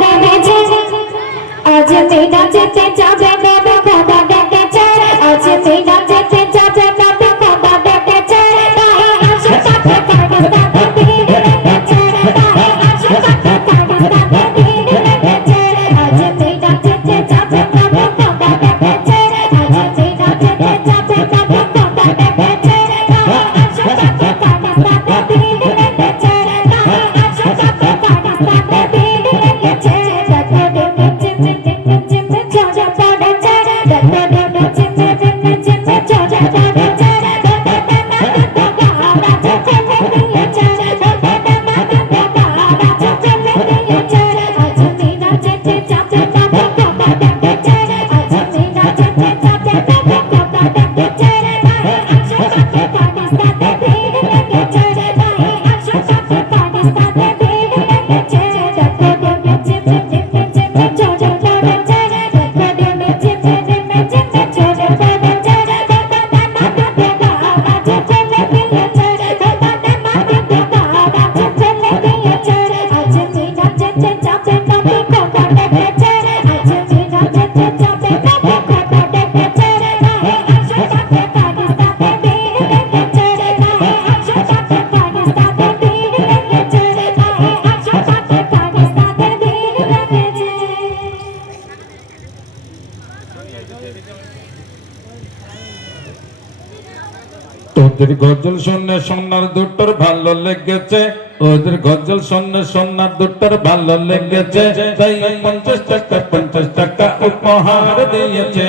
ভেবেছে আজ মেয়েরা যেতে যাবে তবে খোদা ডেকেছে আজ মেয়েরা যেতে যাবে তবে খোদা ডেকেছে তাই আসো তাকে কারিস্তানে ভিড় লেগেছে তাই আসো তাকে কারিস্তানে ভিড় লেগেছে আজ মেয়েরা যেতে যাবে তবে খোদা ডেকেছে আজ মেয়েরা যেতে যাবে তবে খোদা ডেকেছে তাই আসো তাকে কারিস্তানে ভিড় লেগেছে তাই আসো তাকে কারিস্তানে ভিড় লেগেছে দেখো ডেকেছে ঝরে পড়েছে দেখো ডেকেছে ঝরে পড়েছে ওদের গজল শুনে সোনার দুটোর ভালো লেগেছে ওদের গজল শুনে সোনার দুটোর ভালো লেগেছে তাই 50 টাকা উপহার দিয়েছে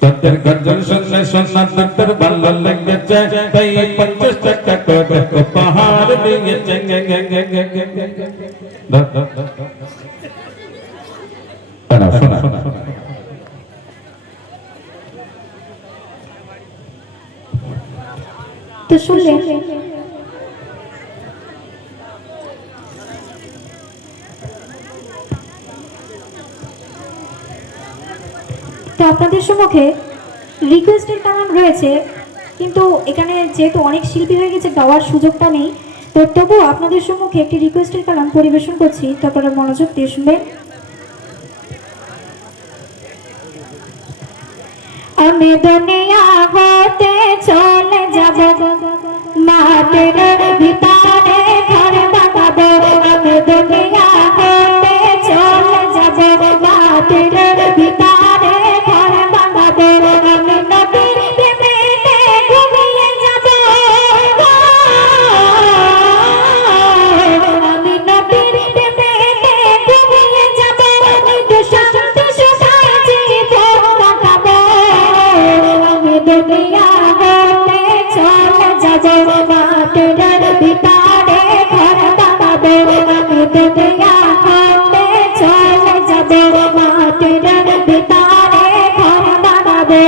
তোদের গজল শুনে সোনার দুটোর ভালো লেগেছে তাই 50 টাকা করে উপহার দিয়েছে শোনা শোনা তো শুনলেন তো আপনাদের সম্মুখে রিকোয়েস্টের কারণ রয়েছে কিন্তু এখানে যেহেতু অনেক শিল্পী হয়ে গেছে গাওয়ার সুযোগটা নেই তো তবুও আপনাদের সম্মুখে একটি রিকোয়েস্টের কালাম পরিবেশন করছি তো আপনারা মনোযোগ দিয়ে শুনবেন আমি দুনিয়া হতে চলে যাব মাটির ভিতরে ঘর বানাবো আমি দুনিয়া হতে চলে যাব মাটির ভিতরে ঘর বানাবো আমি নদীর প্রেমেতে ঘুমিয়ে যাব আমি নদীর প্রেমেতে ঘুমিয়ে যাব কিন্তু শান্তি সুখায় জীবন কাটাবো আমি দুনিয়া হতে চলে যাব মাটির ভিতরে ঘর বানাবো আমি দুনিয়া হতে চলে যাব মাটির ভিতরে ঘর বানাবো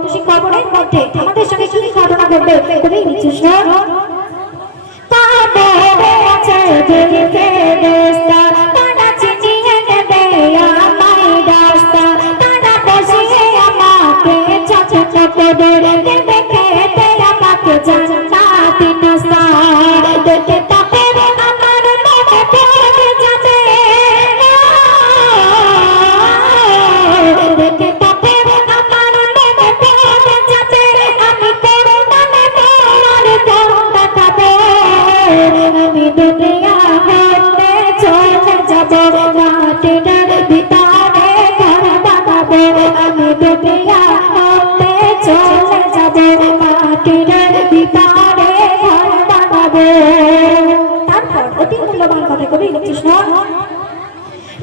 খুশি খবরের মধ্যে আমাদের সঙ্গে কি ঘটনা ঘটবে তুমি নিচে শোন পাবে আছে দিতে দেস্তা তারা চিনিয়ে নেবে আমায় রাস্তা তারা বসিয়ে আমাকে ছোট করে দেবে খেতে আমাকে জান্নাতি নাস্তা দেখে তাকে আমার মনে পড়ে যাবে দেখে তাকে আমার মনে পড়ে যাবে আমি করুণা নেবো আর কোনটা খাবো আমি দুনিয়া হতে চলে যাব মাটির ভিতরে ঘর বানাবো আমি দুনিয়া হতে চলে যাব মাটির ভিতরে ঘর বানাবো তারপর অতি মূল্যবান কথা কবি লিখছিস না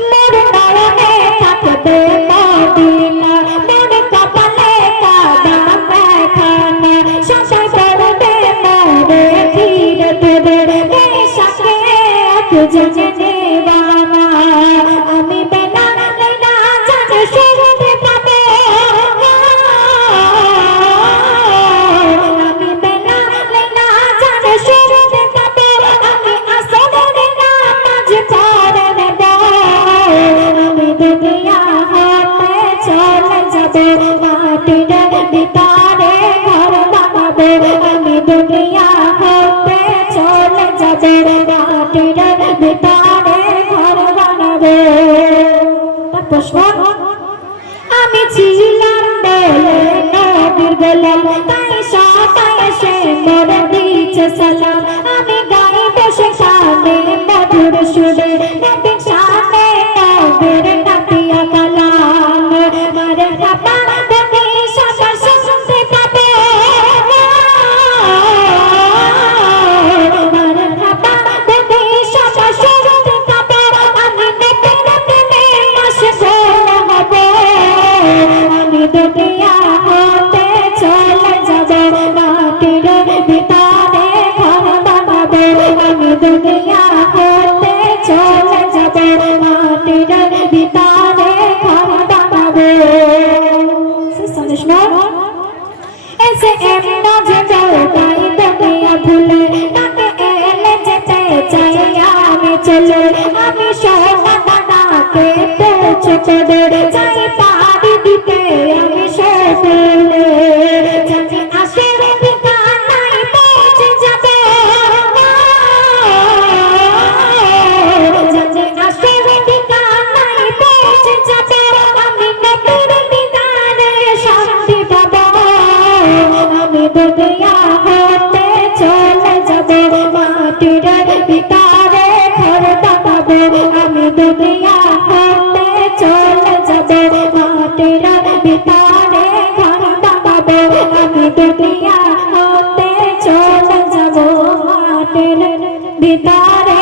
মোর নয়নে থাকবে মদিনা মোর কপালে কাবা মেখানা সবাই পড়বে মোরে ধীরে ধীরে এই সাথে এক জেনে দেওয়ানা আমি বেলা লেলা জানে শুনতে পাবো আমি বেলা লেলা জানে শুনতে পাবো আমি আসরের নামাজ পড়ে নেব আমি দুনিয়া হতে চলে যাব মাটির ভিতরে ঘর বানাবো আমি দুনিয়া হতে চলে যাব মাটির বানাবো। তারপর শোন, আমি ছিলাম বলে নবীর গোলাম, তাই সবাই এসে মোরে দিচ্ছে সালাম। আমি গাইব সেখানে মধুর সুরে, নবীর শানে নবীর নাতিয়া কালাম। মারে বাবা তুমি সবার শুনতে পাবে, মারে বাবা তুমি সবার শুনতে পাবে। আমি নবীর প্রেমে মশগুল হব, আমি দুনিয়া হতে চলে যাব, মাটির ভিতরে ঘর বানাবো। আমি দুনিয়া হতে চলে যাব, মাটির ভিতরে ঘর বানাবো। ऐसे एमना जो गाई दुनिया भूले, ताके एले जेते चाहिए हमें चले। हमें शोभा बना के पूछ के दे, चाहे पारी दीते हमें शोभले। जाने आशिर ठिकाना ही पहुंच जाबे, जाने आशिर ठिकाना ही पहुंच जाबे। हमें नबीर दीदारे शांति पाबो, আমি দুনিয়া হতে চলে যাব, মাটির ভিতরে ঘর বানাবো। আমি দুনিয়া হতে চলে যাব, মাটির ভিতরে ঘর বানাবো। আমি দুনিয়া হতে চলে যাব, মাটির ভিতরে